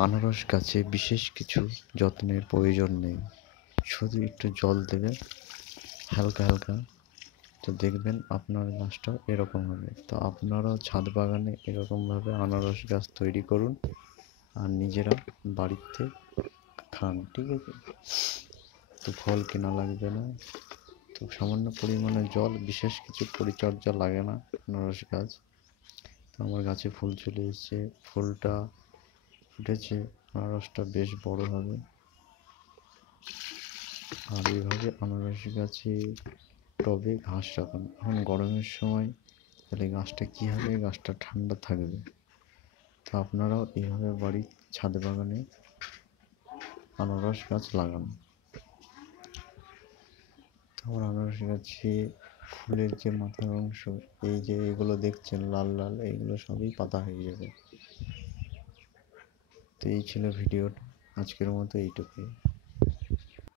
আনারস গাছে বিশেষ কিছু যত্নের প্রয়োজন নেই, শুধু একটু জল দেবে হালকা হালকা, তো দেখবেন আপনার গাছটাও এরকম হবে। তো আপনারাও ছাদ বাগানে এরকমভাবে আনারস গাছ তৈরি করুন আর নিজেরা বাড়িতে খান, ঠিক আছে? তো ফল কেনা লাগবে না, তো সামান্য পরিমাণে জল, বিশেষ কিছু পরিচর্যা লাগে না আনারস গাছ। তো আমার গাছে ফুল চলে এসেছে, ফুলটা ফুটেছে, আনারসটা বেশ বড় হবে। আর এইভাবে আনারস গাছে টবে ঘাস রাখুন। এখন গরমের সময় তাহলে গাছটা কী হবে, গাছটা ঠান্ডা থাকবে। তো আপনারাও এইভাবে বাড়ির ছাদ বাগানে আনারস গাছ লাগান। তো আমার আনারস গাছে ফুলের যে মাথার অংশ, এই যে এগুলো দেখছেন লাল লাল, এইগুলো সবই পাতা হয়ে যাবে। তো এই ছিল ভিডিওটা, আজকের মতো এইটুকুই।